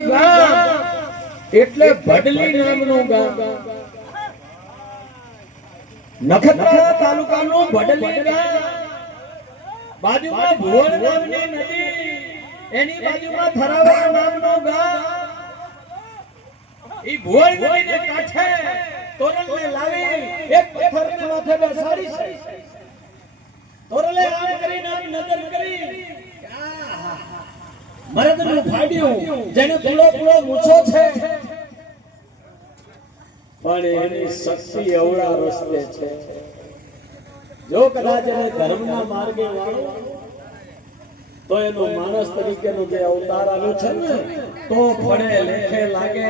એટલે ભડલી નામનું ગામ નખત્રાણા તાલુકાનું ભડલી ગામ બાજુમાં ભુવન નામની નદી એની બાજુમાં થરાવર નામનું ગામ ઈ ભુવન નદીને કાંઠે તોરણને લાવી એક પથ્થરને માથે બેસાડી છે તોરલે આમ કરીને નજર કરી મરદનું ફાડ્યું જેને પૂળો પૂળો મૂછો છે પણ એની શક્તિ એવડા રસ્તે છે જો કદાચ એને ધર્મના માર્ગે વાળો તો એનો માણસ તરીકેનો જે અવતાર આવ્યો છે ને તો ફળે લેખે લાગે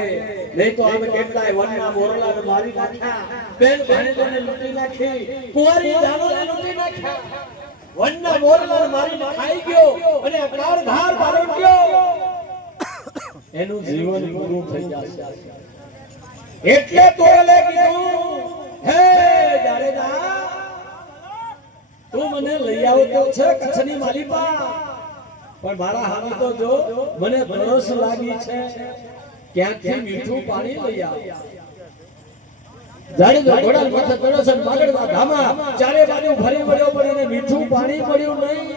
નહીં તો આમ કેટલાય વનના મોરલાને મારી નાખ્યા બેન ભાણેજોને લૂંટી નાખી કુંવારી જાનોને લૂંટી નાખ્યા વનના મોરલાને મારીને ખાઈ ગયો અને અકાળ ધાર પાડી ગયો એનું જીવન પૂરું થઈ જશે એટલે તોરલે કીધું હે જાડેજા તું મને લઈ આવતો છે કચ્છની માલિપા પણ મારા હામે તો જો મને તરસ લાગી છે ક્યાંથી મીઠું પાણી લઈ આવ જાડેજા ઘોડા માથે ચડ્યો છે માગડવા ધામા ચારે બાજુ ફરી વળ્યો પણ એને મીઠું પાણી મળ્યું નહીં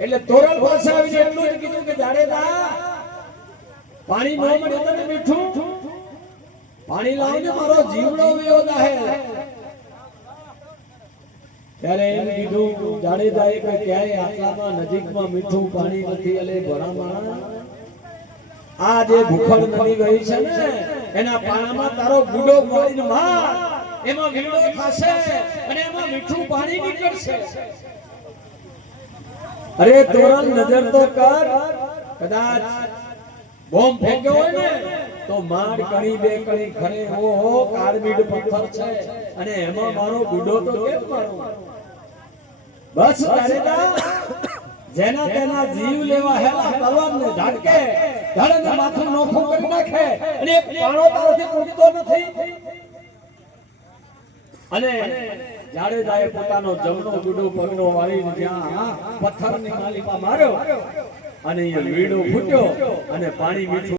એટલે તોરલ પાસે આવીને એટલું જ કીધું કે જાડેજા પાણી ન મળ્યું તને મીઠું પાણી લાવને મારો જીવડો વયો જાહે ત્યારે એમ કીધું જાડેજાએ કે ક્યાંય આટલામાં નજીકમાં મીઠું પાણી નથી એટલે ભરામાં આ જે ભૂખડ નદી ગઈ છે ને એના પાણામાં તારો ગુડો મારીને માર એમાં વીડો થશે અને એમાં મીઠું પાણી નીકળશે અરે તોરલ નજર તો કર કદાચ બોમ્બ ફેંક્યો હોય ને તો માર કણી બે કણી ખરે હો કાર્બિડ પથ્થર છે અને એમાં મારો ગુડો તો કેમ મારો બસ જાડેજા જેના તેના જીવ લેવા હેલા તલવારને ઝાટકે ધડને માથું નોખું કરી નાખે અને એક પાણો તારોથી તૂટતો નથી અને જાડેજાએ પોતાનો જમણો ગુડો પગનો વાળીને જ્યાં પથ્થરની માલિપા માર્યો અને એ વીડો ફૂટ્યો અને પાણી મીઠું